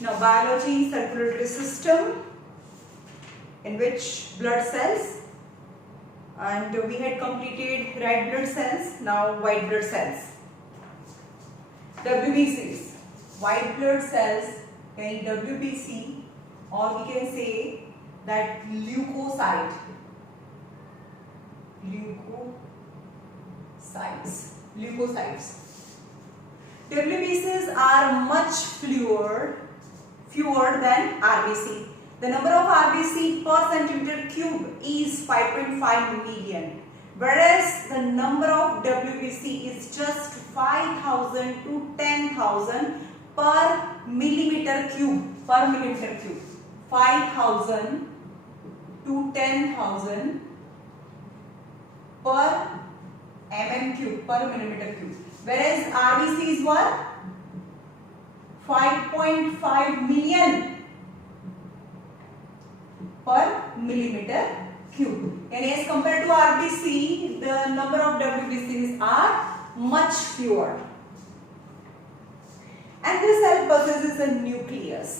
Now biology, circulatory system, in which blood cells, and we had completed red blood cells, now white blood cells. WBCs, white blood cells, in WBC, or we can say that leukocyte. Leukocytes. WBCs are much fewer than RBC. The number of RBC per centimeter cube is 5.5 million, whereas the number of WBC is just 5,000 to 10,000 per millimeter cube. 5,000 to 10,000 per mm cube, per millimeter cube. Whereas RBC is what? 5.5 million per millimeter cube. And as compared to RBC, the number of WBCs are much fewer. And the cell possesses a nucleus.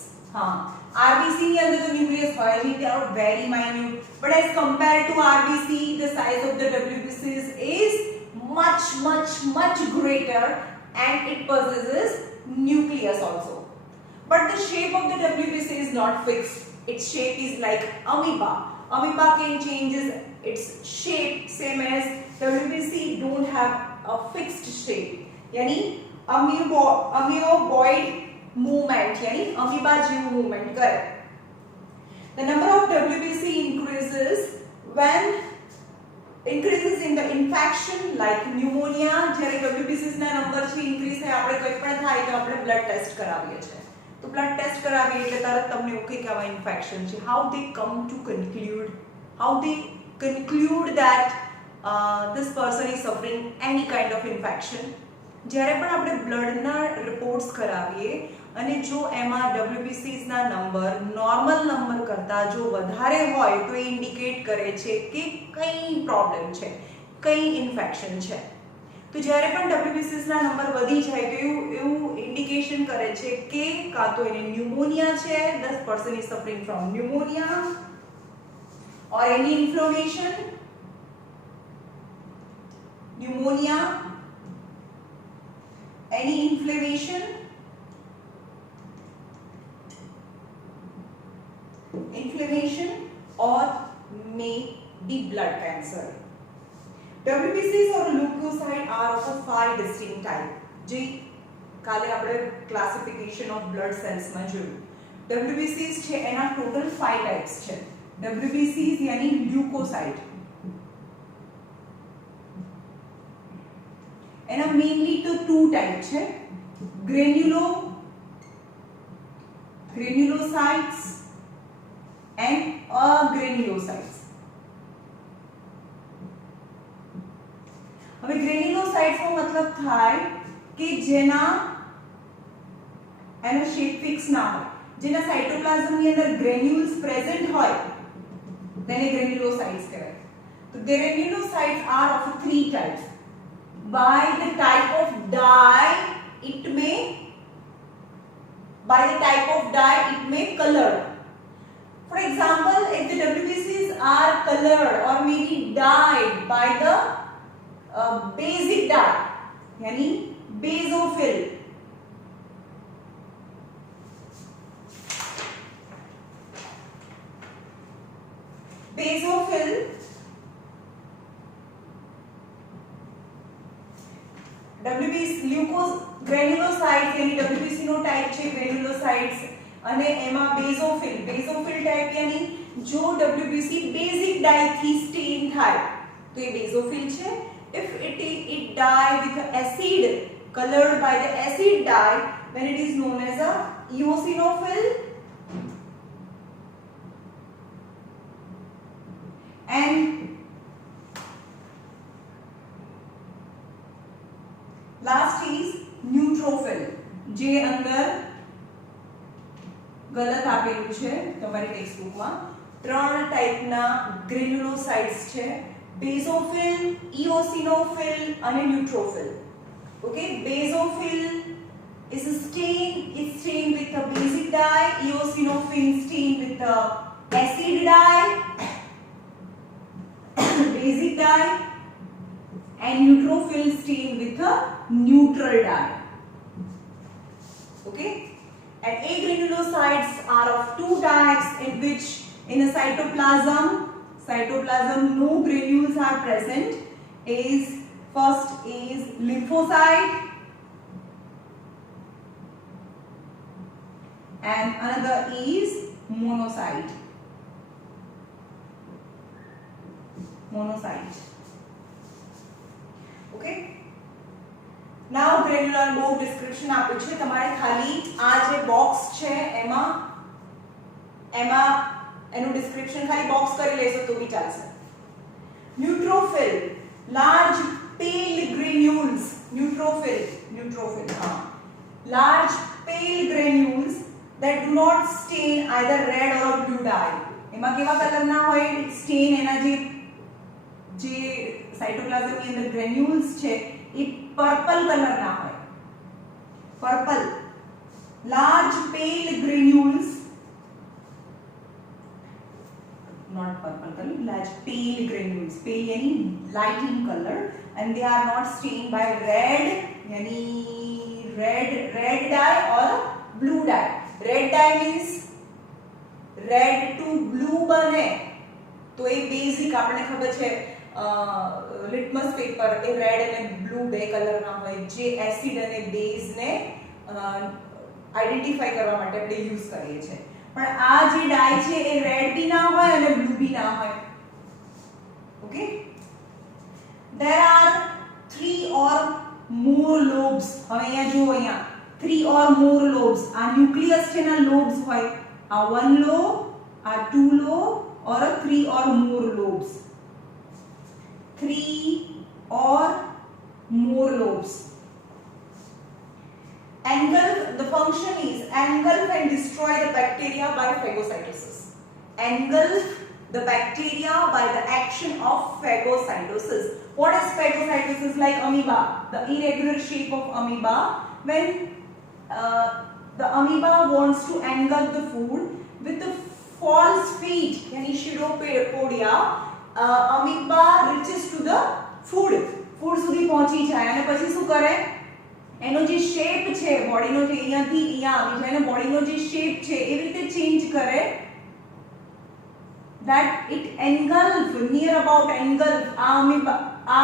RBC ની અંદર તો ન્યુક્લિયસ હોય નહીં, they are very minute. But as compared to RBC, the size of the WBCs is much greater, and it possesses nucleus also. But the shape of the WBC is not fixed. Its shape is like amoeba. Amoeba can change its shape, same as WBC don't have a fixed shape. यानी amoeboid movement, यानी amoeba जेवू movement करे. The number of WBC increases in the infection like pneumonia. જ્યારે WBCs ના નંબર છે increase થાય, આપણે કોઈ પણ થાય તો આપણે બ્લડ ટેસ્ટ કરાવીએ છીએ. તો બ્લડ ટેસ્ટ કરાવીએ એટલે તરત તમને એવું કે આવા ઇન્ફેક્શન છે. How they conclude that this person is suffering any kind of infection. જ્યારે પણ આપણે બ્લડના રિપોર્ટ્સ કરાવીએ અને જો એમાં WBCs ના નંબર નોર્મલ નંબર કરતા જો વધારે હોય તો એ ઇન્ડિકેટ કરે છે કે કઈ પ્રોબ્લેમ છે, કઈ ઇન્ફેક્શન છે. તો જ્યારે પણ WBCs ના નંબર વધી જાય તો એવું ઇન્ડિકેશન કરે છે કે કાં તો એને ન્યુમોનિયા છે, this person is suffering from pneumonia, or any inflammation, pneumonia, any inflammation or may be blood cancer. WBCs or leukocyte are of a 5 distinct type. જે કાલે આપણે classification of blood cells માં જોયું. WBCs છે એના total 5 types છે. WBCs यानी leukocyte. એના mainly તો 2 type છે. granulocytes and agranulocytes. હવે granulocytes નો મતલબ થાય કે જેના એનો શેપ ફિક્સ ના હોય, જેના સાઇટોપ્લાઝમ ની અંદર ગ્રેન્યુલ્સ પ્રેઝન્ટ હોય તેને granulocytes કહેવાય. તો granulocytes are of 3 types. By the type of dye it may color. For example, if the WBCs are colored or maybe dyed by the basic dye, यानी basophil, granulocytes यानी WBC નો ટાઈપ છે granulocytes અને એમાં basophil ટાઈપ यानी જો WBC બેઝિક ડાય થી stain થાય તો એ basophil છે. If it dye with acid, colored by the acid dye, then it is known as a eosinophil. And last is neutrophil. જે અંદર ગલત આપેલું છે તમારી ટેક્સ્ટબુકમાં. 3 ટાઈપના ગ્રેન્યુલોસાઇટ્સ છે, basophil, eosinophil અને neutrophil. Okay, basophil is stained with a basic dye, eosinophil stained with a acid dye, basic dye, and neutrophil stained with a neutral dye. Okay, and agranulocytes are of two types, in which in a cytoplasm no granules are present. First is lymphocyte and another is monocyte. Okay, now granular બહુ description આપ્યું છે, તમારે ખાલી આ જે બોક્સ છે એમાં એનું description ખાલી બોક્સ કરી લેશો તો બી ચાલશે. Neutrophil, large pale granules. Neutrophil, large pale granules that do not stain either red or blue dye. એમાં કેવા કલરના હોય સ્ટેન? એના જે સાઇટોપ્લાઝમની અંદર ગ્રેન્યુલ્સ છે એ પર્પલ કલરના હોય. Purple, large pale granules, not purple color, large pale granules, pale yani light in color, and they are not stained by red yani red dye or blue dye. Red dye means red to blue બને તો એ બેઝિક આપણે ખબર છે litmus paper એ રેડ અને બ્લુ બે કલરના હોય, જે એસિડ અને બેઝ ને આઈડેન્ટિફાઈ કરવા માટે આપણે યુઝ કરીએ છીએ. પણ આ જે ડાય છે એ રેડ બી ના હોય અને બ્લુ બી ના હોય. Okay, there are 3 or more lobes. હવે અહીંયા જુઓ, અહીંયા 3 or more lobes. આ ન્યુક્લિયસ છે ના lobes હોય. આ 1 lobe, આ 2 lobe or 3 or more lobes. 3 or more lobes. Engulf, the function is engulf and destroy the bacteria by phagocytosis. Engulf the bacteria by the action of phagocytosis. What is phagocytosis? Like amoeba, the irregular shape of amoeba. When the amoeba wants to engulf the food with the false feet, yani pseudopodia, amoeba reaches to the food સુધી પહોંચી જાય અને પછી શું કરે? એનો જે શેપ છે બોડીનો, જે અહીંયાથી અહીંયા આવી જાય અને બોડીનો જે શેપ છે એવી રીતે ચેન્જ કરે that it engulf, near about engulf. આ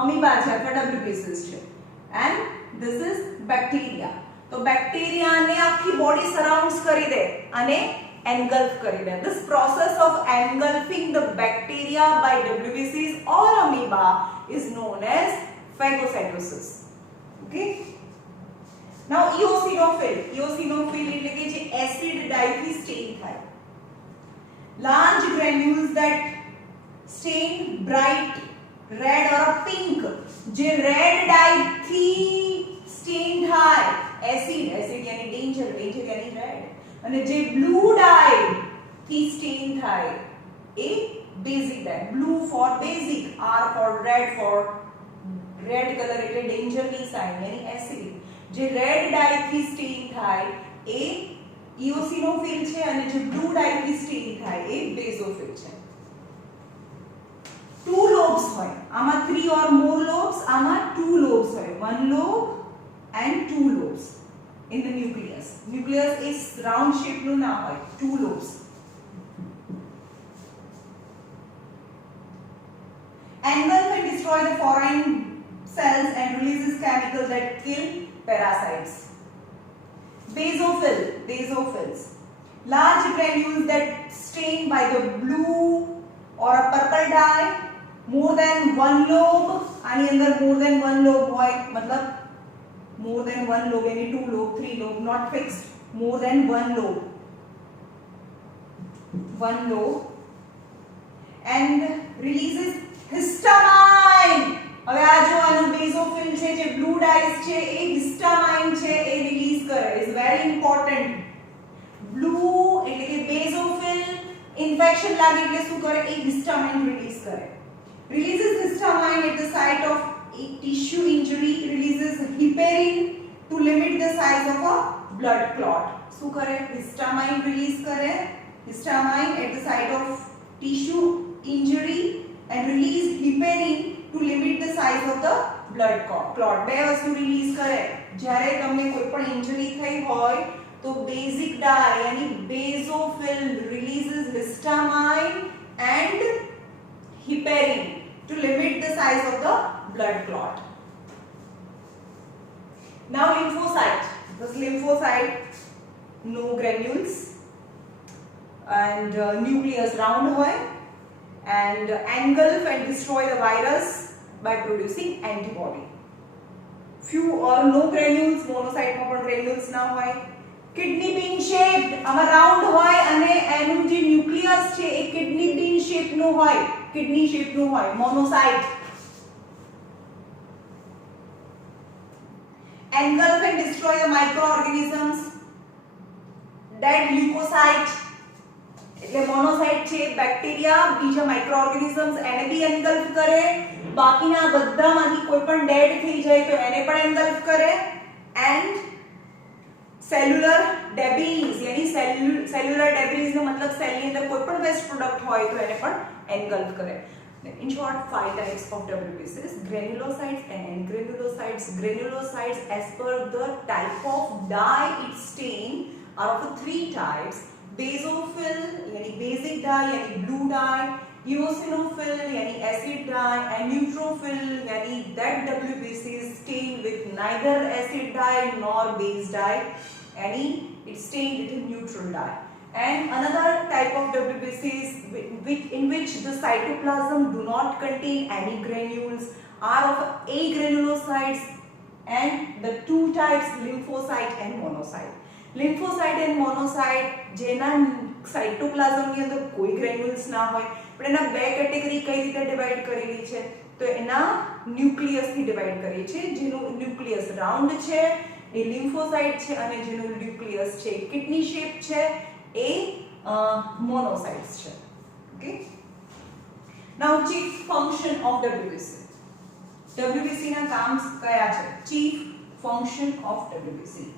amoeba છે અથવા WBCs છે, and this is bacteria. તો બેક્ટેરિયાને આખી બોડી સરાઉન્ડ્સ કરી દે અને engulf કરી દે. This process of engulfing the bacteria by WBCs or amoeba is known as phagocytosis. Okay, now eosinophil એટલે કે જે એસિડ ડાયથી સ્ટેન થાય. Large granules that stain bright red or pink, જે રેડ ડાયથી સ્ટેન થાય. Acid yani danger yani red, અને જે બ્લુ ડાય થી સ્ટેન થાય એ basic dye. Blue for basic, R for red colour એટલે ડેન્જર ની સાઇન yani એસિડ. જે રેડ ડાય થી સ્ટેન થાય એ ઇઓસિનોફિલ છે, અને જે બ્લુ ડાય થી સ્ટેન થાય એ બેઝોફિલ છે. 2 lobes હોય આમાં, 3 or more lobes, આમાં 2 lobes હોય. 1 lobe and 2 lobes in the nucleus. Nucleus is round shape નું ના હોય, 2 lobes. Engulf and destroy the foreign cells and releases chemicals that kill parasites. Basophils, large granules that stain by the blue or a purple dye. More than 1 lobe, આની અંદર more than 1 lobe હોય, मतलब more than 1 lobe, any 2 lobe, 3 lobe, not fixed. More than 1 lobe, and releases histamine. હવે આ જો આનું બેઝોફિલ છે, જે બ્લુ ડાઈસ છે એ હિસ્ટામાઇન છે એ રિલીઝ કરે. Is very important. બ્લુ એટલે કે બેઝોફિલ ઇન્ફેક્શન લાગે એટલે શું કરે? એ હિસ્ટામાઇન રિલીઝ કરે. Releases histamine at the site of a tissue injury, releases heparin to limit the size of a blood clot. શું કરે? histamine release કરે. histamine at the site of tissue injury and release heparin to limit the size of the blood clot. બે વસ્તુ રિલીઝ કરે જ્યારે તમને કોઈ પણ ઇન્જરી થઈ હોય તો બેઝિક ડાય यानी બેઝોફિલ releases histamine and heparin to limit the size of the blood clot. Now lymphocyte. This lymphocyte no granules and nucleus round hoy and engulf and destroy the virus by producing antibody. Few or no granules, monocyte માં પણ granules ના હોય. Kidney bean shaped, આમાં round હોય અને એનું જે ન્યુક્લિયસ છે એ kidney bean shape નું હોય, kidney shape નું હોય, monocyte. Engulf and destroy the microorganisms. Dead leukocyte એટલે મોનોસાઇટ છે બેક્ટેરિયા બીજા માઇક્રોઓર્ગેનિઝમ્સ એને બી એન્ગલ્ફ કરે બાકીના બધામાંથી કોઈ પણ ડેડ થઈ જાય તો એને પણ એન્ગલ્ફ કરે એન્ડ સેલ્યુલર ડેબ્રીઝ यानी સેલ્યુલર ડેબ્રીઝ નો મતલબ સેલની અંદર કોઈ પણ વેસ્ટ પ્રોડક્ટ હોય તો એને પણ એન્ગલ્ફ કરે. In short, 5 types of WBCs: granulocytes and granulocytes. Granulocytes, as per the type of dye it stain, are of 3 types: basophil यानी basic dye यानी blue dye, eosinophil यानी acid dye, and neutrophil यानी that WBC is stained with neither acid dye nor base dye यानी it's stained with a neutral dye. And another type of WBCs in which the cytoplasm do not contain any granules are of agranulocytes, and the 2 types lymphocyte and monocyte. Lymphocyte and monocyte જેના સાઇટોપ્લાઝમ ની અંદર કોઈ ગ્રેન્યુલ્સ ના હોય પણ એના બે કેટેગરી કઈ રીતે ડિવાઇડ કરેલી છે તો એના ન્યુક્લિયસ થી ડિવાઇડ કરી છે જેનું ન્યુક્લિયસ રાઉન્ડ છે એ લિમ્ફોસાઇટ છે અને જેનું ન્યુક્લિયસ છે કિડની શેપ છે એ મોનોસાઇટ્સ છે. ઓકે, નાઉ chief function of WBC. WBC ના કામ કયા છે? Chief function of WBC.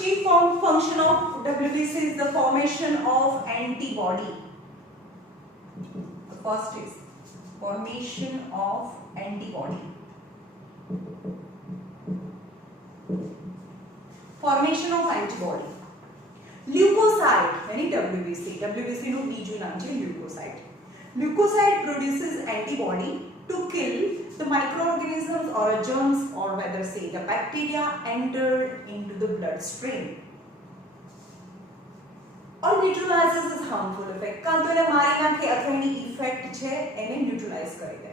Chief function of WBC is the formation of antibody. The first is formation of antibody. Formation of antibody. Leukocyte यानी WBC. WBC નું બીજું નામ છે leukocyte. Leukocyte produces antibody to kill the microorganisms or germs or whether say the bacteria entered into the bloodstream or neutralizes its harmful effect. કાં તો એને મારી નાખે અથવા એની ઇફેક્ટ છે એને ન્યુટ્રલાઇઝ કરી દે.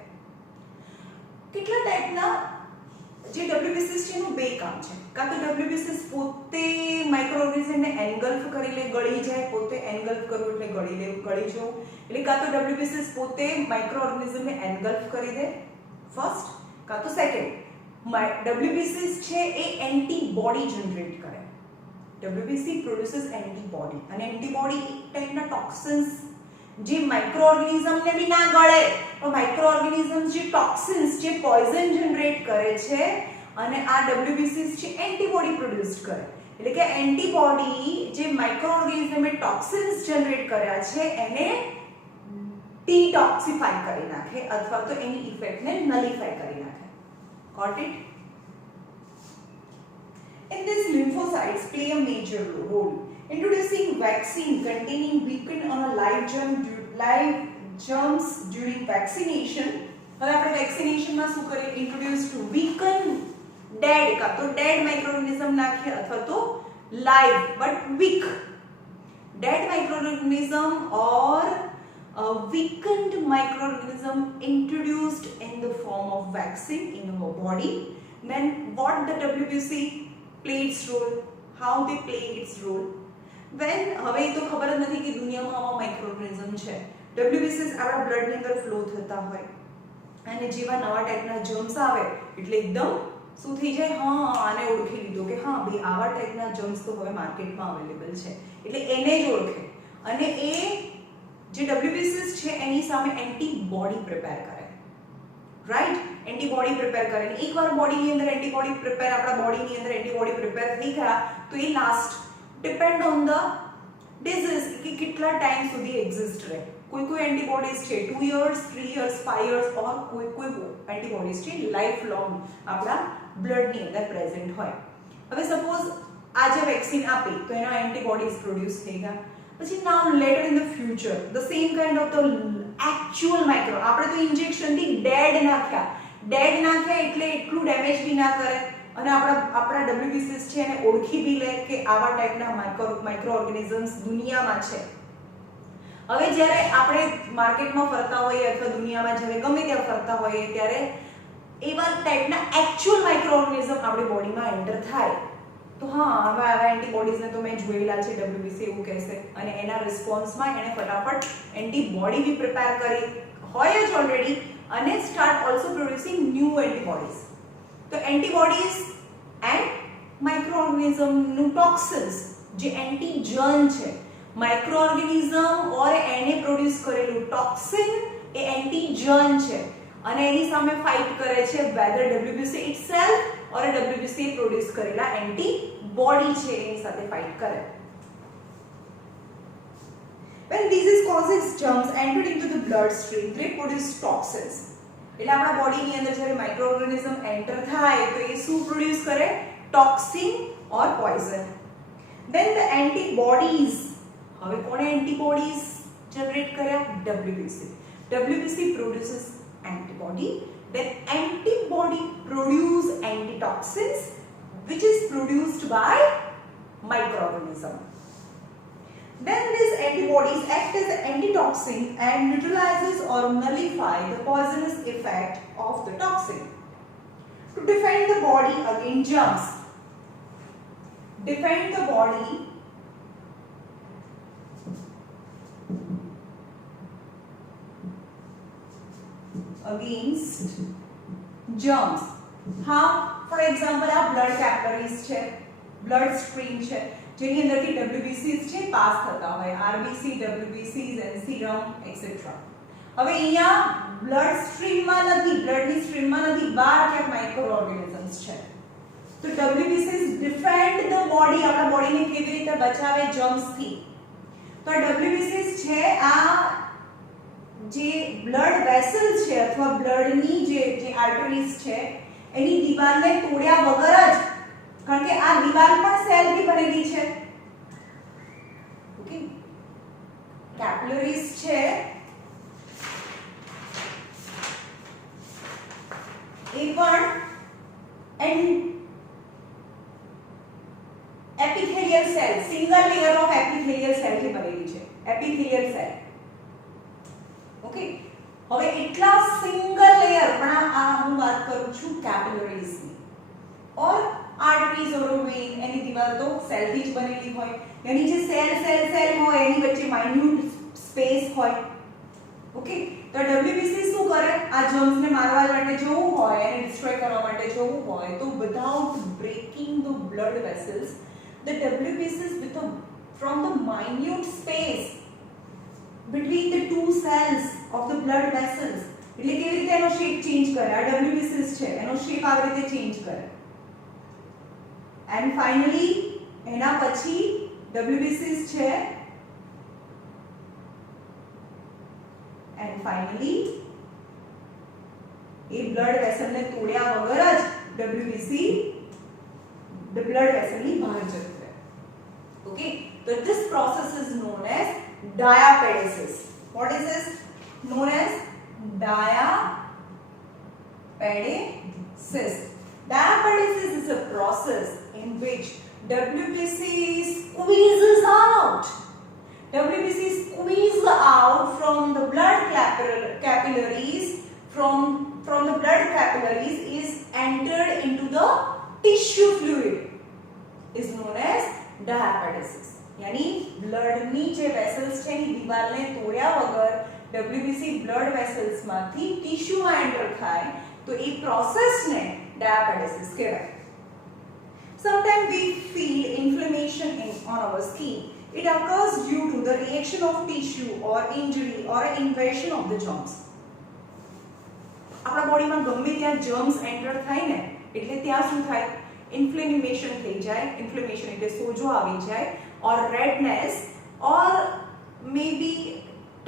કેટલા ટાઈપના જે WBCs છે એનું બે કામ છે. કાં તો WBCs પોતે માઇક્રોઓર્ગેનિઝમને એન્ગલ્ફ કરી લે, ગળી જાય, પોતે એન્ગલ્ફ કરવું એટલે ગળી જવું, એટલે કાં તો WBCs પોતે માઇક્રોઓર્ગેનિઝમને એન્ગલ્ફ કરી દે ફર્સ્ટ, કાં તો સેકન્ડ WBCs છે એ એન્ટીબોડી જનરેટ કરે. WBC produces antibody અને એન્ટીબોડી ટાઈપના ટોક્સિન્સ જે માઇક્રોઓર્ગેનિઝમને બી ના ગળે પણ માઇક્રોઓર્ગેનિઝમ્સ જે ટોક્સિન્સ જે પોઈઝન જનરેટ કરે છે અને આ WBCs છે એન્ટીબોડી પ્રોડ્યુસ કરે. એટલે કે એન્ટીબોડી જે માઇક્રોઓર્ગેનિઝમે ટોક્સિન્સ જનરેટ કર્યા છે એને ડિટોક્સિફાઈ કરી નાખે અથવા તો એની ઇફેક્ટને નલિફાઈ કરી નાખે. Got it? In this, lymphocytes play a major role. Introducing vaccine containing weakened on a live germs during vaccination. હવે આપણે વેક્સિનેશનમાં શું કરીએ? ઇન્ટ્રોડ્યુસ ટુ વીકન ડેડ કા તો ડેડ માઇક્રોઓર્ગેનિઝમ નાખીએ અથવા તો live but weak dead microorganism or weakened microorganism introduced in the form of vaccine in our body. Then what the WBC play its role, how they play its role. When હવે તો ખબર જ નથી કે દુનિયામાં આવા માઇક્રોઓર્ગેનિઝમ છે WBCs આપણા બ્લડની અંદર ફ્લો થતા હોય અને જેવા નવા ટાઈપના જર્મ્સ આવે એટલે એકદમ શું થઈ જાય, હા આને ઓળખી લીધો કે હા ભાઈ આવા ટાઈપના જર્મ્સ તો હવે માર્કેટમાં અવેલેબલ છે એટલે એને જ ઓળખે અને એ જે WBCs છે એની સામે એન્ટીબોડી પ્રિપેર કરે, રાઈટ? એન્ટીબોડી પ્રિપેર કરે અને એકવાર બોડીની અંદર એન્ટીબોડી પ્રિપેર, આપણા બોડીની અંદર એન્ટીબોડી પ્રિપેર થઈ ગયા તો એ last depend on the disease કે કેટલા ટાઈમ સુધી એક્ઝિસ્ટ રહે. કોઈ એન્ટીબોડીઝ છે 2 years, 3 years, 5 years ઓર કોઈ એન્ટીબોડીઝ છે લાઈફ લોંગ આપણા બ્લડની અંદર પ્રેઝન્ટ હોય. હવે સપોઝ આજે વેક્સિન આપી તો એના એન્ટીબોડીઝ પ્રોડ્યુસ થઈ ગયા, પછી now later in the future the same kind of the actual micro, આપણે તો ઇન્જેક્શનથી ડેડ નાખ્યા એટલે એટલું ડેમેજ બી ના કરે અને આપણા WBCs છે એને ઓળખી બી લે કે આવા ટાઈપના માઇક્રો ઓર્ગેનિઝમ્સ દુનિયામાં છે. હવે જ્યારે આપણે માર્કેટમાં ફરતા હોઈએ અથવા દુનિયામાં જ્યારે ગમે ત્યાં ફરતા હોઈએ ત્યારે એવા ટાઈપના એક્ચ્યુઅલ માઇક્રો ઓર્ગેનિઝમ આપણી બોડીમાં એન્ટર થાય તો હા આવા એન્ટીબોડીઝને તો મેં જોયેલા છે, WBC એવું કહેશે અને એના રિસ્પોન્સમાં એણે ફટાફટ એન્ટીબોડી બી પ્રિપેર કરી હોય જ ઓલરેડી અને start also producing new antibodies. તો એન્ટીબોડીઝ એન્ડ માઇક્રો ઓર્ગેનિઝમનું ટોક્સિન્સ જે એન્ટીજન છે, માઇક્રો ઓર્ગેનિઝમ ઓર એને પ્રોડ્યુસ કરેલું ટોક્સિન એ એન્ટીજન છે અને એની સામે ફાઇટ કરે છે વેધર WBC ઇટસેલ્ફ ઓર WBC પ્રોડ્યુસ કરેલા એન્ટીબોડી છે એની સાથે ફાઇટ કરે. When disease causes germs entered into the bloodstream, they produce toxins. એટલે આપણા બોડીની અંદર જ્યારે માઇક્રો ઓર્ગેનિઝમ એન્ટર થાય તો એ શું પ્રોડ્યુસ કરે? ટોક્સિન ઓર પોઈઝન. Then the antibodies, હવે કોણે એન્ટીબોડીઝ જનરેટ કર્યા? WBC. WBC produces antibody, then antibody produce antitoxins which is produced by microorganism. Then these antibodies act as an antitoxin and neutralizes or nullify the poisonous effect of the toxin. To defend the body against germs. Defend the body against germs. How? For example, our blood capillaries છે, blood stream છે જેની અંદરથી WBCs છે પાસ થતા હોય, RBC, WBCs and serum etc. હવે અહીંયા બ્લડ સ્ટ્રીમમાં નથી, બ્લડની સ્ટ્રીમમાં નથી, બહાર ક્યાંક માઇક્રો ઓર્ગેનિઝમ્સ છે. તો WBCs ડિફેન્ડ ધ બોડી, આપણા બોડીને કેવી રીતે બચાવે જર્મ્સથી. તો આ WBCs છે આ જે બ્લડ વેસલ્સ છે અથવા બ્લડની જે આર્ટરીઝ છે એની દિવાલને તોડ્યા વગર જ, કારણ કે આ દિવાલ પણ સેલથી બનેલી છે, ઓકે, કેપિલરીઝ છે એ પણ એપિથેલિયલ સેલ, સિંગલ લેયર ઓફ એપિથેલિયલ સેલથી બનેલી છે, એપિથેલિયલ સેલ. ઓકે, હવે એટલા સિંગલ લેયર પણ આ હું વાત કરું છું કેપિલરીઝની ઓર આર્ટરીઝ ઓર વેઇન, એની દિવાલ તો સેલથી જ બનેલી હોય, એની જે સેલ હોય એની વચ્ચે માઇન્યુટ સ્પેસ હોય. ઓકે, તો WBC શું કરે? આ જર્મ્સને મારવા માટે જવું હોય અને ડિસ્ટ્રોય કરવા માટે જવું હોય તો without breaking the blood vessels the WBCs from the minute space between the two cells of the blood vessels, એટલે કેવી રીતે એનો શેપ ચેન્જ કરે? આ WBCs છે એનો શેપ આવી રીતે ચેન્જ કરે and finally એના પછી WBCs છે and finally એ બ્લડ વેસલને તોડ્યા વગર જ WBC the blood vessel ની બહાર જતું રહે. Okay, so this process is known as diapedesis. What is this? Known as diapedesis. Diapedesis is a process in which WBC squeezes out. WBC squeezes out from the blood capillaries. From the blood capillaries is entered into the tissue fluid. Is known as diapedesis. यानी ब्लड ની જે વેસલ્સ છે એની દિવાલને તોડ્યા વગર WBC blood vessels માંથી ટીશ્યુમાં એન્ટર થાય તો એ પ્રોસેસને ડાયાબિટીસ કહેવાય. Sometimes we feel inflammation on our skin. It occurs due to the reaction of tissue or injury or an invasion of the germs. આપણા બોડીમાં ગમે ત્યાં જર્મ્સ એન્ટર થાય ને એટલે ત્યાં શું થાય, ઇન્ફ્લેમેશન થઈ જાય. ઇન્ફ્લેમેશન એટલે સોજો આવી જાય, or redness, or maybe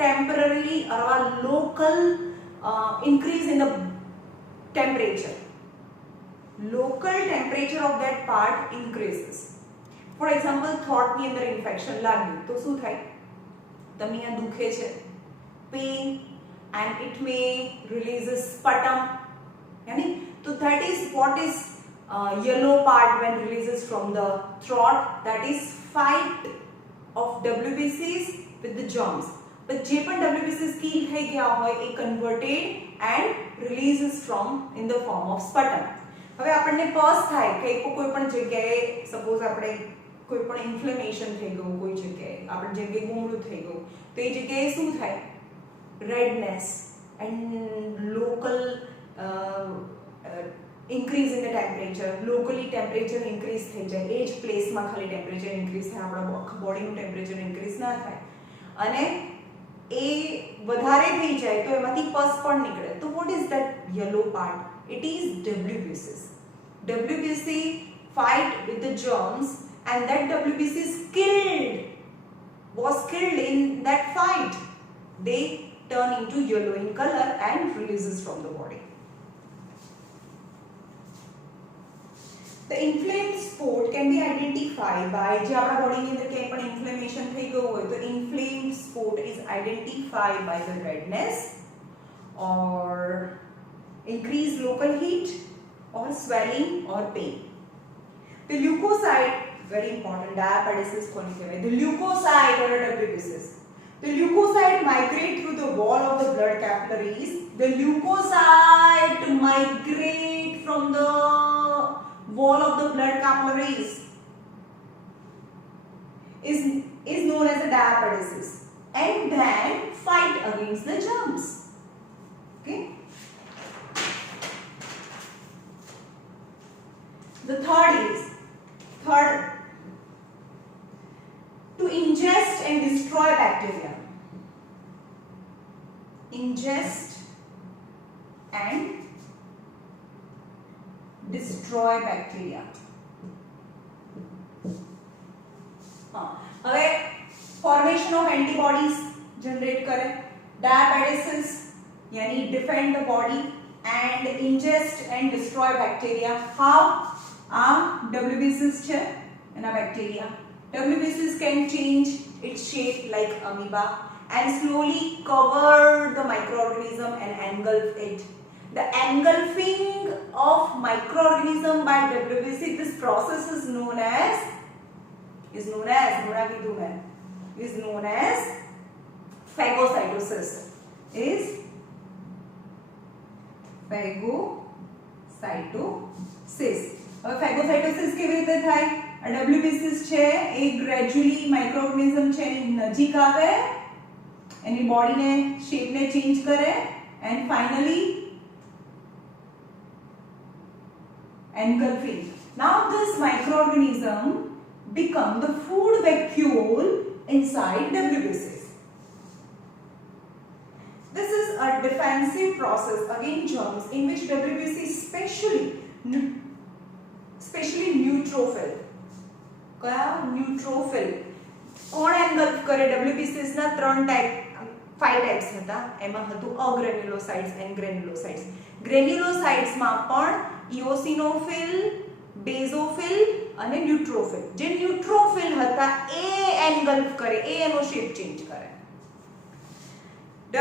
temporarily or a local increase in the temperature. Local temperature of that part increases. For example, throat ની અંદર ઇન્ફેક્શન લાગ્યું તો શું થાય, તમને આ દુખે છે, pain, and it may releases sputum, yani, so that is what is yellow part when releases from the throat, that is fight of WBCs with the germs. But જે પણ WBCs kill થઈ ગયા હોય એ converted and releases from in the form of sputum. હવે આપણને પસ થાય કે કોઈ પણ જગ્યાએ સપોઝ આપણે કોઈ પણ ઇન્ફ્લેમેશન થઈ ગયું કોઈ જગ્યાએ, આપણે જગ્યાએ ગુમડું થઈ ગયું તો એ જગ્યાએ શું થાય, redness and local increase in the temperature. Locally temperature increase થઈ જાય, એ જ પ્લેસમાં ખાલી ટેમ્પરેચર ઇન્ક્રીઝ થાય, આપણા બોડીનું ટેમ્પરેચર ઇન્ક્રીઝ ના થાય અને એ વધારે થઈ જાય તો એમાંથી પસ પણ નીકળે. તો what is that yellow part? It is WBCs. WBC fight with the germs and that WBC was killed in that fight. They turn into yellow in color and releases from the body. The inflamed spot can be identified by જે આપણા બોડીની અંદર ક્યાંય પણ ઇન્ફ્લેમેશન થઈ ગયું હોય તો inflamed spot is identified by the redness or increased local heat or swelling or pain. The leukocyte, very important, diabetes કોને કહેવાય, the leukocyte or WBCs. The leukocyte migrate through the wall of the blood capillaries. The leukocyte migrate from the wall of the blood capillaries is known as a diabetes and then fight against the germs. Okay. The third to ingest and destroy bacteria. Ingest and destroy bacteria. હવે formation of antibodies generate કરે, diabetes यानी defend the body and ingest and destroy bacteria. How? WBCs છે એના bacteria. WBCs can change its shape like amoeba and slowly cover the microorganism and engulf it. The engulfing of microorganism by WBC, this process is known as phagocytosis. Is phagocytosis. હવે phagocytosis કેવી રીતે થાય? WBCs છે એ ગ્રેજ્યુઅલી માઇક્રોઓર્ગેનિઝમ છે એની નજીક આવે, એની બોડીને શેપને ચેન્જ કરે and finally engulfing. Now this microorganism become the food vacuole inside WBCs. This is a defensive process against germs in which WBC especially neutrophil. કયા? ન્યુટ્રોફિલ. કોણ એન્ગલ્ફ કરે? WBCs ના 5 ટાઈપ્સ હતા, એમાં હતું અગ્રેન્યુલોસાઇટ્સ એન્ડ ગ્રેન્યુલોસાઇટ્સ. ગ્રેન્યુલોસાઇટ્સમાં પણ ઇઓસિનોફિલ, બેઝોફિલ અને ન્યુટ્રોફિલ. જે ન્યુટ્રોફિલ હતા એ એન્ગલ્ફ કરે, એ એનો શેપ ચેન્જ કરે.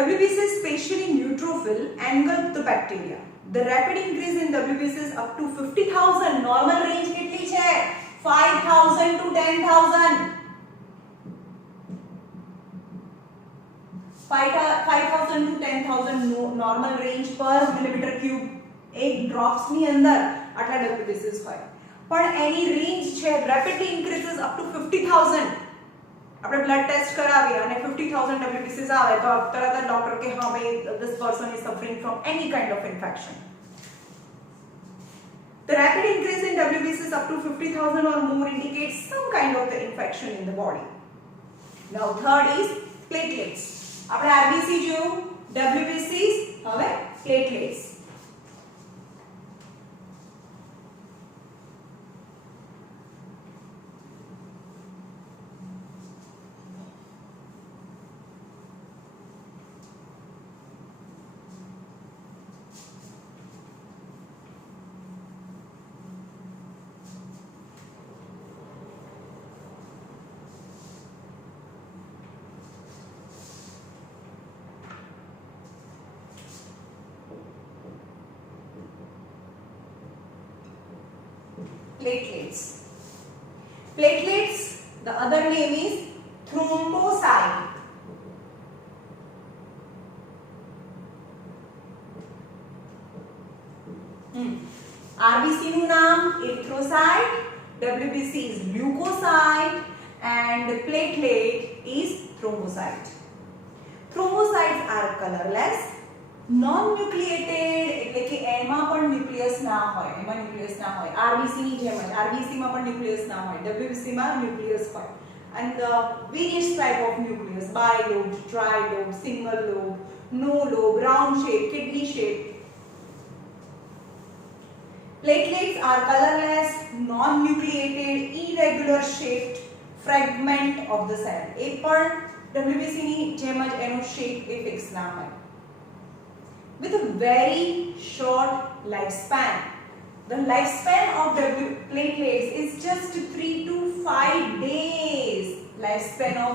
WBC especially neutrophil engulf the bacteria. The rapid increase in WBCs up to 50,000. Normal range કેટલી છે? 5,000 to 10,000. 5,000 to 10,000 normal range per millimeter cube. એક drops ની અંદર આટલા WBCs હોય. પણ એની રેન્જ છે rapidly increases up to 50,000. આપણે બ્લડ ટેસ્ટ કરાવીએ અને 50,000 WBCs આવે તો તરત જ ડોક્ટર કે હા ભાઈ this person is suffering from any kind of infection. The rapid increase in WBCs up to 50,000 or more indicates some kind of the infection in the body. Now third is platelets. આપણે RBC જોયું, WBCs, હવે platelets. Platelets. Platelets, the other name is thrombocyte. RBC નું નામ erythrocyte, WBC is leukocyte and platelet is thrombocyte. Thrombocytes are colorless, non-nucleated એટલે કે એમાં પણ ન્યુક્લિયસ ના હોય, એમાં ન્યુક્લિયસ ના હોય. RBC ની જેમ જ RBC માં પણ ન્યુક્લિયસ ના હોય, WBC માં ન્યુક્લિયસ હોય. And the various type of nucleus, bilobe, trilobe, single lobe, no lobe, round shape, kidney shape. Platelets are colorless, non-nucleated, irregular shaped fragment of the cell. એ પણ WBC ની જેમ જ એનો shape એ fix ના હોય. With a very short lifespan. The lifespan of platelets is just 3 to 5 days. Lifespan of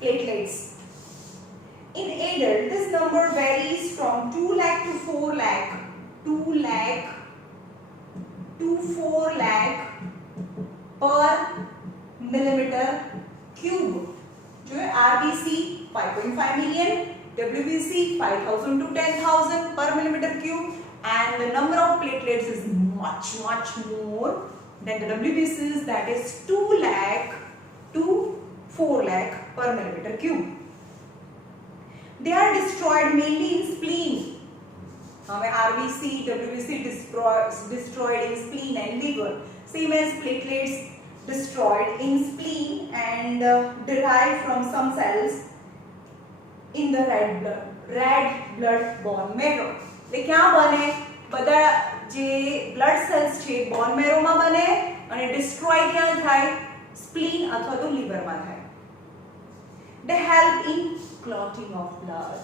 platelets. In adult, this number varies from 2 lakh to 4 lakh. 2 lakh to 4 lakh per millimeter cube. जो है RBC 5.5 million, WBC 5,000 to 10,000 per millimeter cube, and the number of platelets is much more than the WBCs, that is 2 lakh to 4 lakh per millimeter cube. They are destroyed mainly in spleen. RBC, WBC destroyed in spleen and liver. Same as platelets destroyed in spleen and derived from some cells in the red blood bone marrow. એટલે ક્યાં બને? બધા જે blood cells છે bone marrow માં બને અને destroy ક્યાં થાય? spleen અથવા તો liver માં થાય. They help in clotting of blood.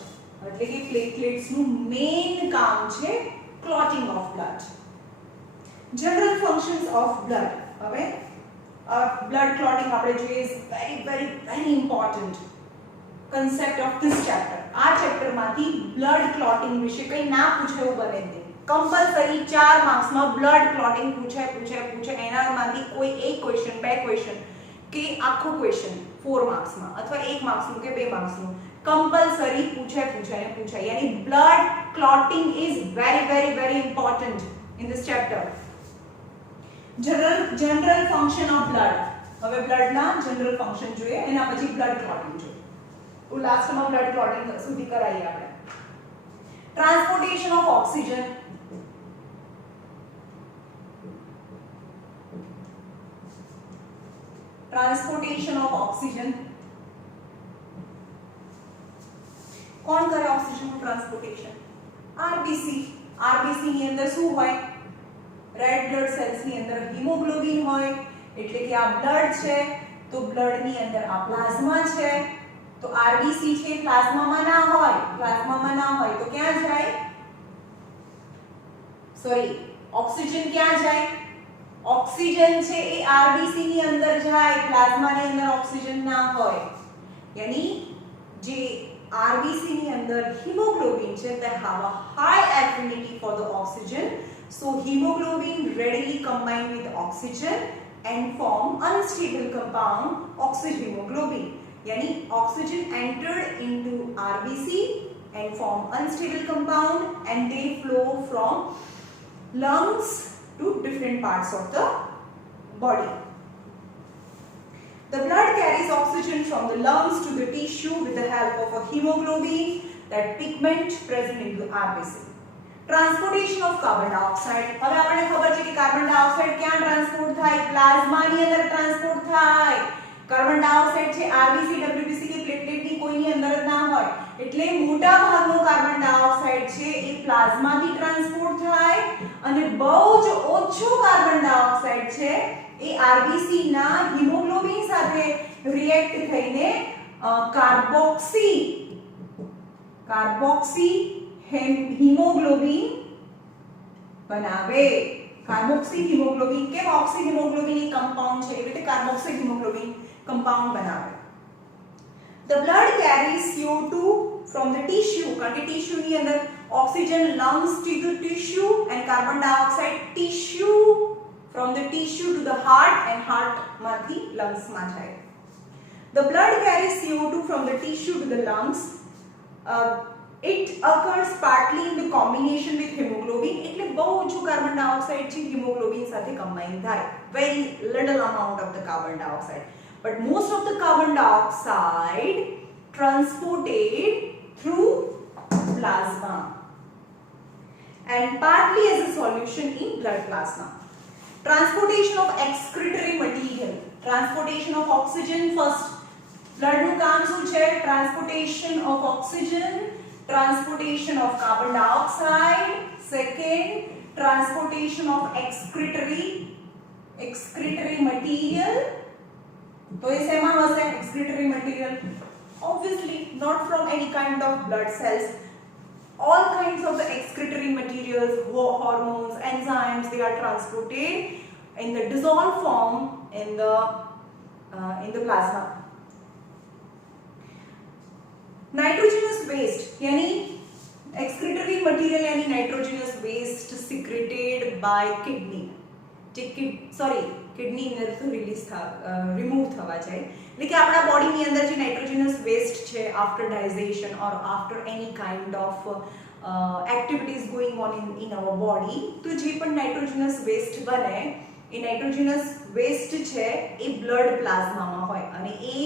એટલે કે platelets નું main કામ છે clotting of blood. General functions of blood. હવે blood clotting આપણે જોઈએ is very important concept of this chapter. આ ચેપ્ટર માંથી blood clotting વિશે કંઈ ના પૂછે એવું બને જ નહીં. કમ્પલસરી 4 માર્ક્સ માં blood clotting પૂછે એનામાંથી કોઈ એક ક્વેશ્ચન, બે ક્વેશ્ચન કે આખો ક્વેશ્ચન 4 માર્ક્સ માં અથવા 1 માર્ક્સ નું કે 2 માર્ક્સ નું कंपल्सरी पूछे यानी blood clotting is very important in this chapter. General function of blood. હવે blood ના general function જોઈએ, એના પછી blood clotting જોઈએ. લાસ્ટ માં blood clotting સુધી કરાઈએ આપણે. Transportation of oxygen. Transportation of oxygen. कौन करे ऑक्सीजन નું ટ્રાન્સપોર્ટેશન? RBC ની અંદર શું હોય? રેડ બ્લડ સેલ્સ ની અંદર હિમોગ્લોબિન હોય, એટલે કે આ બ્લડ છે તો બ્લડ ની અંદર આ પ્લાઝ્મા છે, તો RBC છે પ્લાઝ્મામાં ના હોય તો ક્યાં જાય? સોરી, ઓક્સિજન ક્યાં જાય? ઓક્સિજન છે એ RBC ની અંદર જાય, પ્લાઝ્મા ની અંદર ઓક્સિજન ના હોય. यानी જે RBC ની અંદર hemoglobin છે, they have a high affinity for the oxygen, so hemoglobin readily combine with oxygen and form unstable compound oxyhemoglobin. यानी oxygen entered into RBC and form unstable compound and they flow from lungs to different parts of the body. The blood carries oxygen oxygen from the lungs to the tissue with the help of a hemoglobin, that pigment present in the RBC. Transportation of carbon dioxide. હવે આપણને ખબર છે કે carbon dioxide ક્યાં ટ્રાન્સપોર્ટ થાય? પ્લાઝમાની અંદર ટ્રાન્સપોર્ટ થાય. કાર્બન ડાયોક્સાઇડ છે RBC WBC કે પ્લેટલેટની કોઈની અંદર જ ના હોય, એટલે મોટા ભાગનો કાર્બન ડાયોક્સાઇડ છે એ પ્લાઝમાથી ટ્રાન્સપોર્ટ થાય અને બહુ જ ઓછો કાર્બન ડાયોક્સાઇડ છે એ RBC ના હિમોગ્લોબિન સાથે રિએક્ટ થઈને કાર્બોક્સી હિમોગ્લોબિન બનાવે. કાર્બોક્સી હિમોગ્લોબિન કે ઓક્સી હિમોગ્લોબિન એ કમ્પાઉન્ડ છે એટલે કાર્બોક્સી હિમોગ્લોબિન કમ્પાઉન્ડ બનાવે. The blood carries CO2 from the tissue, કારણ કે ટીશ્યુ ની અંદર oxygen lungs to the tissue and carbon dioxide tissue from the tissue to the heart and heart માંથી lungs માં જાય. The blood carries CO2 from the tissue to the lungs. It occurs partly in the combination with hemoglobin, એટલે બહુ ઓછું carbon dioxide છે હિમોગ્લોબિન સાથે કમ્બાઈન થાય. Very little amount of the carbon dioxide, but most of the carbon dioxide transported through plasma and partly as a solution in blood plasma. Transportation of excretory material. Transportation of oxygen first. Blood નું કામ શું છે? Transportation of oxygen, transportation of carbon dioxide. Second, transportation of excretory material. तो ये सेमा हसे excretory material. Obviously not from any kind of blood cells. All kinds of the excretory materials, hormones, enzymes, they are transported in the dissolved form in the plasma. Nitrogenous waste यानी excretory material यानी nitrogenous waste secreted by kidney. Kidney અંદર તો રિમૂવ થવા જાય, એટલે કે આપણા બોડીની અંદર જે નાઇટ્રોજનસ વેસ્ટ છે આફ્ટર ડાયજેશન ઓર આફ્ટર any kind of activities going on in our body, તો જે પણ નાઇટ્રોજનસ વેસ્ટ બને એ નાઇટ્રોજનસ વેસ્ટ છે એ બ્લડ પ્લાઝમામાં હોય અને એ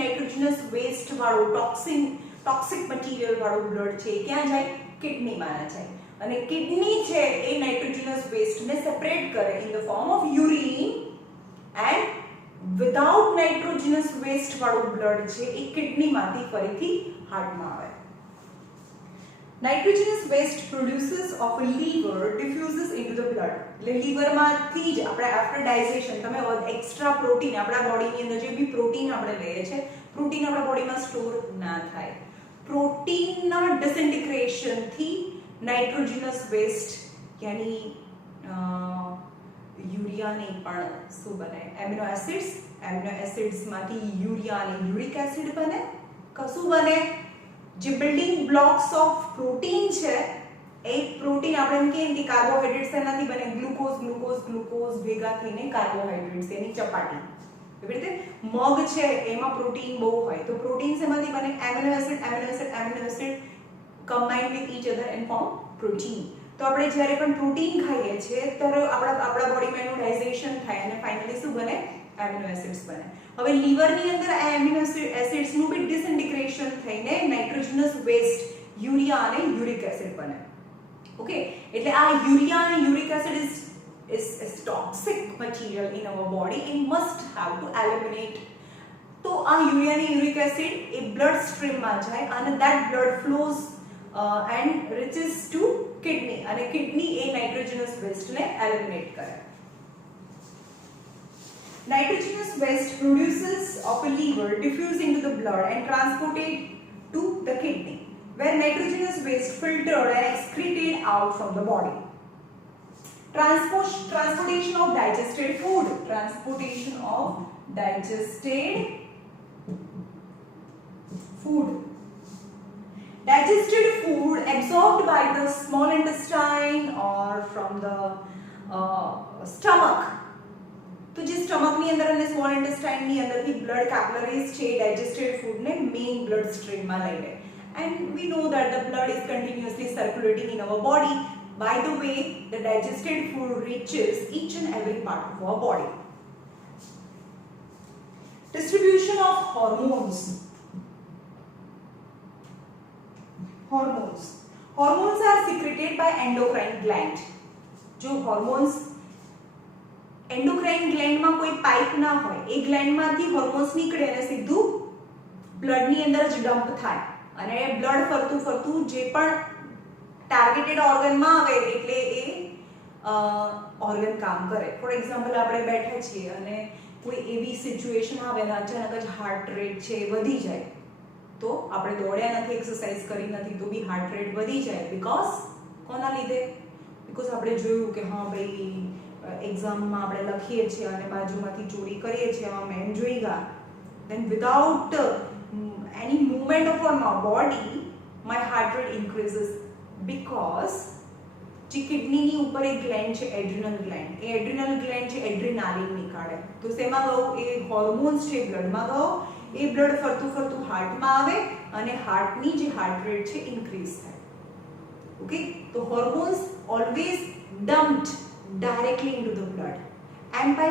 નાઇટ્રોજનસ વેસ્ટ વાળું ટોક્સિક મટીરિયલ વાળું બ્લડ છે એ ક્યાં જાય? કિડનીમાં જાય અને કિડની છે એ નાઇટ્રોજનસ વેસ્ટને સેપરેટ કરે in the form of urine and without nitrogenous waste વાળું બ્લડ છે એ કિડનીમાંથી ફરીથી હાર્ટમાં આવે. Nitrogenous waste produces of a liver diffuses into the blood. એટલે લીવરમાંથી જ આપણે આફ્ટર ડાયજેશન તમે એક્સ્ટ્રા પ્રોટીન આપણા બોડીની અંદર જે બી પ્રોટીન આપણે લઈએ છે પ્રોટીન આપણા બોડીમાં સ્ટોર ના થાય. પ્રોટીનના ડિસઇન્ટિગ્રેશનથી નાઇટ્રોજનસ વેસ્ટ यानी યુરિયા નહીં પણ શું બને? એમિનો એસિડ્સ માંથી યુરિયા અને યુરિક એસિડ બને. કશું બને? જે બિલ્ડિંગ બ્લોક્સ ઓફ પ્રોટીન છે એ પ્રોટીન આપણે એમ કહીએ કે કાર્બોહાઈડ્રેટ્સ એનાથી બને. ગ્લુકોઝ ભેગા થઈને કાર્બોહાઈડ્રેટ્સ એની ચપાટી. એવી રીતે મગ છે એમાં પ્રોટીન બહુ હોય તો પ્રોટીન્સ એમાંથી બને. Amino acid combined with each other and form protein. તો આપણે જ્યારે પણ પ્રોટીન ખાઈએ છીએ ત્યારે આપણા બોડીમાં એનું ડાયજેશન થાય અને ફાઇનલી શું બને? એમિનો એસિડ્સ બને. હવે લીવરની અંદર આ એમિનો એસિડ્સનું બી ડિસઇન્ટિગ્રેશન થઈને નાઇટ્રોજનસ વેસ્ટ યુરિયા અને યુરિક એસિડ બને. ઓકે, એટલે આ યુરિયા અને uric acid is toxic material in our body and must have to eliminate. તો આ યુરિયા અને યુરિક એસિડ એ બ્લડ સ્ટ્રીમમાં જાય અને that blood flows and reaches to kidney અને કિડની એ નાઇટ્રોજનસ વેસ્ટને એલિમિનેટ કરે. Nitrogenous waste produces of a liver diffuse into the blood and transported to the kidney, where nitrogenous waste filtered and excreted out from the body. Transportation of digested food. Digested food absorbed by the small intestine or from the stomach. તો જે સ્ટમકની અંદર અને સ્મોલ ઇન્ટેસ્ટાઇનની અંદરથી blood capillaries છે ડાયજેસ્ટેડ ફૂડને મેઇન બ્લડ સ્ટ્રીમમાં લઈ લે. And we know that the blood is continuously circulating in our body. By the way, the digested food reaches each and every part of our body. Distribution of hormones. hormones. Hormones are secreted by endocrine gland. जो hormones endocrine gland માં કોઈ પાઇપ ના હોય, એ ગ્લેન્ડ માંથી હોર્મોન્સ નીકળે અને સીધું બ્લડ ની અંદર જ ડમ્પ થાય અને બ્લડ ફરતું ફરતું જે પણ ટાર્ગેટેડ ઓર્ગન માં આવે એટલે એ ઓર્ગન કામ કરે. ફોર એક્ઝામ્પલ આપણે બેઠા છીએ અને કોઈ એવી સિચ્યુએશન આવે ને અચાનક જ હાર્ટ રેટ છે વધી જાય, તો આપણે દોડ્યા નથી, એક્સરસાઇઝ કરી નથી, તો બી હાર્ટ રેટ વધી જાય. બીકોઝ કોના લીધે? બીકોઝ આપણે જોયું કે હા ભાઈ એક્ઝામમાં આપણે લખીએ છીએ અને બાજુમાંથી ચોરી કરીએ છીએ, આમાં મેમ જોઈ ગયા, then without any movement of our body my heart rate increases because જે કિડનીની ઉપર એક ગ્લેન્ડ છે એડ્રિનલ ગ્લેન્ડ, એ એડ્રિનલ ગ્લેન્ડ છે એડ્રિનાલિન નીકાળે. તો શેમાં ગયું? એ હોર્મોન્સ છે બ્લડમાં ગયો, એ બ્લડ ફરતું ફરતું હાર્ટમાં આવે અને હાર્ટની જે હાર્ટ રેટ છે ઇન્ક્રીઝ થાય. ઓકે, તો hormones always dumped directly into the blood, and by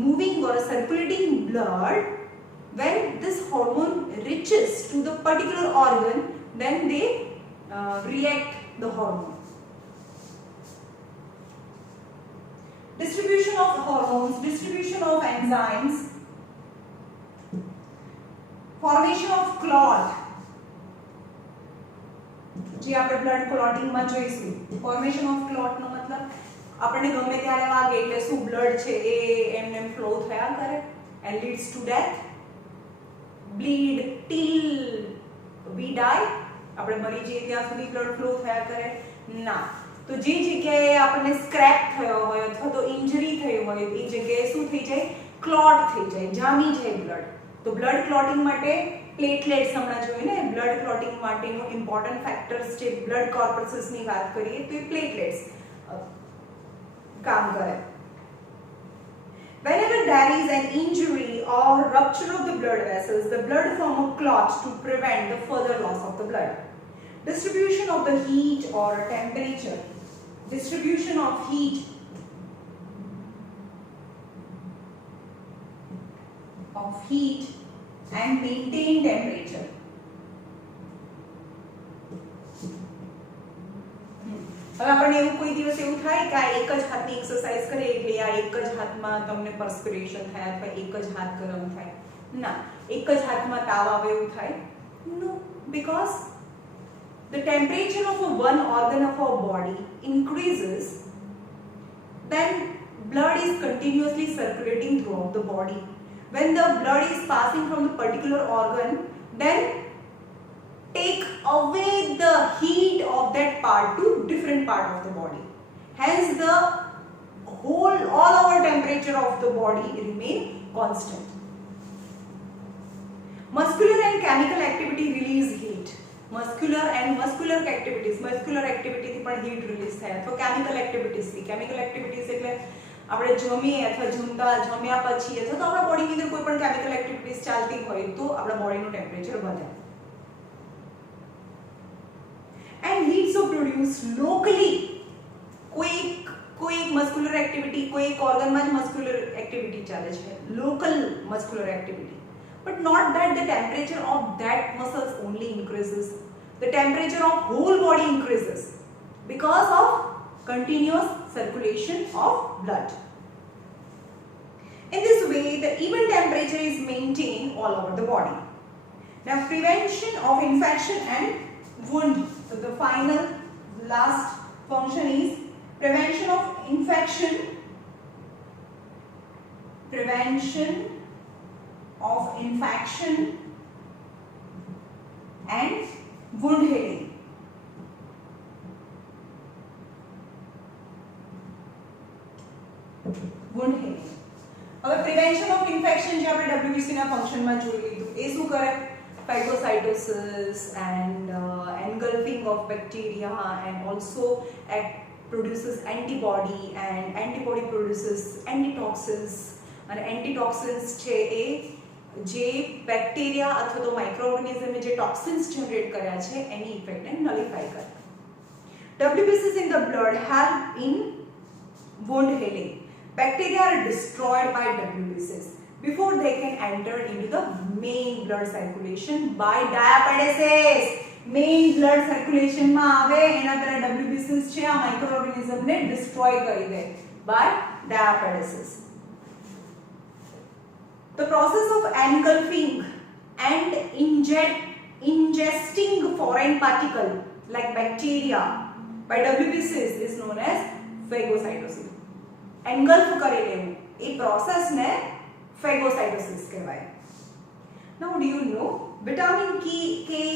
moving or circulating blood, when this hormone reaches to the particular organ, then they react the hormone. Distribution of hormones, distribution of enzymes, formation of clot, જે આપણે blood clotting માં જોઈશું. Formation of clot નો મતલબ આપણને ગમે ત્યારે વાગે એટલે શું બ્લડ છે એ એમને ફ્લો થયા કરે and leads to death, bleed till we die. આપણે મરી જઈએ ત્યાં સુધી બ્લડ ફ્લો થયા કરે ના. તો જે જગ્યાએ આપણને સ્ક્રેપ થયો હોય અથવા તો ઇન્જરી થઈ હોય એ જગ્યાએ શું થઈ જાય? ક્લોટ થઈ જાય, જામી જાય બ્લડ. તો બ્લડ ક્લોટિંગ માટે પ્લેટલેટ્સ હમણાં જોયું ને, બ્લડ ક્લોટિંગ માટેનો ઇમ્પોર્ટન્ટ ફેક્ટર્સ છે, બ્લડ કોર્પસની વાત કરીએ તો એ પ્લેટલેટ્સ काम करे. Whenever there is an injury or rupture of the blood vessels, the blood form a clot to prevent the further loss of the blood. Distribution of the heat or temperature. Distribution of heat and maintain temperature. હવે આપણને એવું કોઈ દિવસ એવું થાય કે આ એક જ હાથની એક્સરસાઇઝ કરે એટલે આ એક જ હાથમાં તમને પરસ્પિરેશન થાય અથવા એક જ હાથ ગરમ થાય? ના. એક જ હાથમાં તાવ આવે એવું થાય? નો, because the temperature of one organ of our body increases, then blood is continuously circulating throughout the body. When the blood is passing from the particular organ, then take away the heat of that part to different part of the body. Hence the all our temperature of the body remain constant. Muscular and chemical activity release heat. Muscular activity થી પણ heat release થાય અથવા chemical activities થી. chemical activities એટલે આપણે જમીએ અથવા જમ્યા પછી અથવા તો આપણા બોડીની અંદર કોઈ પણ chemical activities ચાલતી હોય તો આપણા બોડીનું ટેમ્પરેચર વધે. And heats are produced locally. કોઈ મસ્ક્યુલર એક્ટિવિટી, કોઈ એક ઓર્ગનમાં જ મસ્ક્યુલર એક્ટિવિટી ચાલે છે, local muscular activity, but not that the temperature of that muscles only increases. The temperature of whole body increases because of continuous circulation of blood. In this way, the even temperature is maintained all over the body. Now, prevention of infection and wound. So the final last function is prevention of infection, and wound healing. હવે prevention of infection જે આપણે WBC ના ફંક્શનમાં જોઈ લીધું, એ શું કરે? phagocytosis and engulfing of bacteria, and also produces antibody, and antibody produces antitoxins, and antitoxins છે એ જે બેક્ટેરિયા અથવા તો માઇક્રોઓર્ગેનિઝમે જે ટોક્સિન્સ જનરેટ કર્યા છે એની ઇફેક્ટને નલિફાઈ કરે. WBCs in the blood help in wound healing. Bacteria are destroyed by WBCs before they can enter into the main blood circulation by diapedesis. Main blood સર્ક્યુલેશનમાં આવે એના પહેલા WBCs છે આ માઇક્રો ઓર્ગેનિઝમને ડિસ્ટ્રોય કરી દે by diapedicus. The process of engulfing and ingesting foreign particle like bacteria by WBCs is known as phagocytosis. Engulf કરી લેવું એ પ્રોસેસ ને phagocytosis કહેવાય. Now do you know vitamin K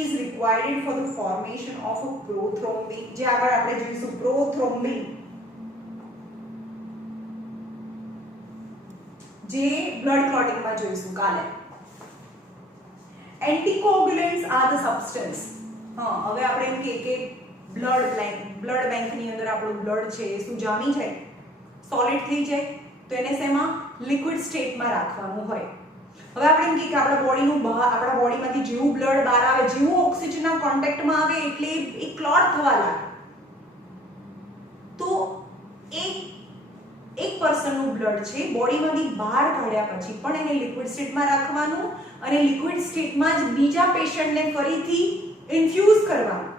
is required for the formation of a prothrombin. જે આગળ આપણે જોઈશું prothrombin જે blood clotting માં જોઈશું કાલે. Anticoagulants are the substance. હા હવે આપણે એમ કે blood bank ની અંદર આપણું blood છે એ શું જામી જાય સોલિડ થઈ જાય તો એને શેમાં લિક્વિડ સ્ટેટમાં રાખવાનું હોય. હવે આપણે એમ કે આપણા બોડીનું આપણા બોડીમાંથી જેવું બ્લડ બહાર આવે જેવું ઓક્સિજનના કોન્ટેક્ટમાં આવે એટલે એ ક્લોટ થવા લાગે. તો એક પર્સનનું બ્લડ છે બોડીમાંથી બહાર કાઢ્યા પછી પણ એને લિક્વિડ સ્ટેટમાં રાખવાનું અને લિક્વિડ સ્ટેટમાં જ બીજા પેશન્ટને ફરીથી ઇન્ફ્યુઝ કરવાનું.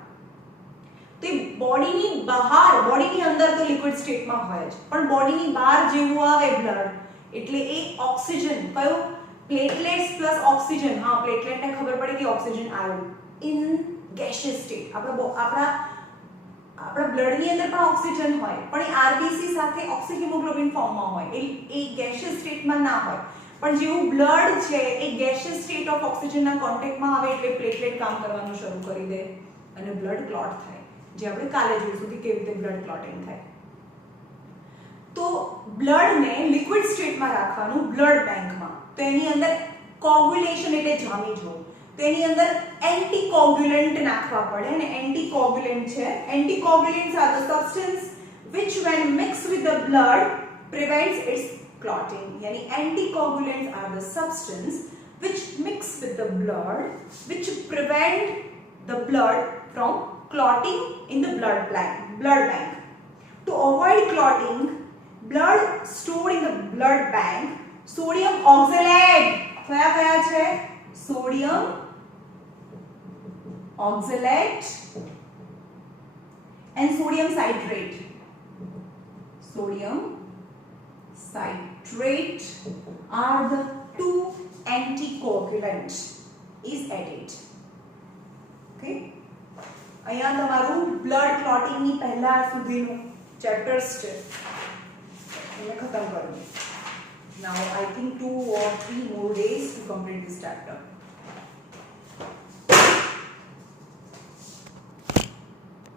તો એ બોડીની બહાર બોડીની અંદર તો લિક્વિડ સ્ટેટમાં હોય જ પણ બોડીની બહાર જેવું આવે બ્લડ એટલે એ ઓક્સિજન કયો પ્લેટલેટ્સ પ્લસ ઓક્સિજન. હા પ્લેટલેટને ખબર પડી કે ઓક્સિજન આવ્યું ઇન ગેસિયસ સ્ટેટ. આપણા બ્લડની અંદર પણ ઓક્સિજન હોય પણ એ આરબીસી સાથે ઓક્સિહિમોગ્લોબિન ફોર્મમાં હોય એ ગેસિયસ સ્ટેટમાં ના હોય પણ જેવું બ્લડ છે એ ગેસિયસ સ્ટેટ ઓફ ઓક્સિજનના કોન્ટેક્ટમાં આવે એટલે પ્લેટલેટ કામ કરવાનું શરૂ કરી દે અને બ્લડ ક્લોટ થાય જે આપણે કાલે જોઈશું કે કેવી રીતે બ્લડ ક્લોટિંગ થાય. તો બ્લડને લિક્વિડ સ્ટેટમાં રાખવાનું બ્લડ બેંકમાં તો એની અંદર કોગ્યુલેશન એટલે જામી જવું તો એની અંદર એન્ટીકોગ્યુલન્ટ નાખવા પડે અને એન્ટીકોગ્યુલન્ટ છે anticoagulants are the substance which when mixed with the blood prevents its clotting. यानी anticoagulants are the substance which mix with the blood which prevent the blood from clotting in the blood bank. To avoid clotting, blood stored in the blood bank, sodium oxalate કયા છે sodium oxalate and sodium citrate. Sodium citrate are the two anticoagulants is added. Okay, અહીંયા તમારું blood clotting ની પહેલા સુધીનું ચેપ્ટર્સ છે એને ખતમ કરવું. Now I think 2 or 3 more days to complete this chapter.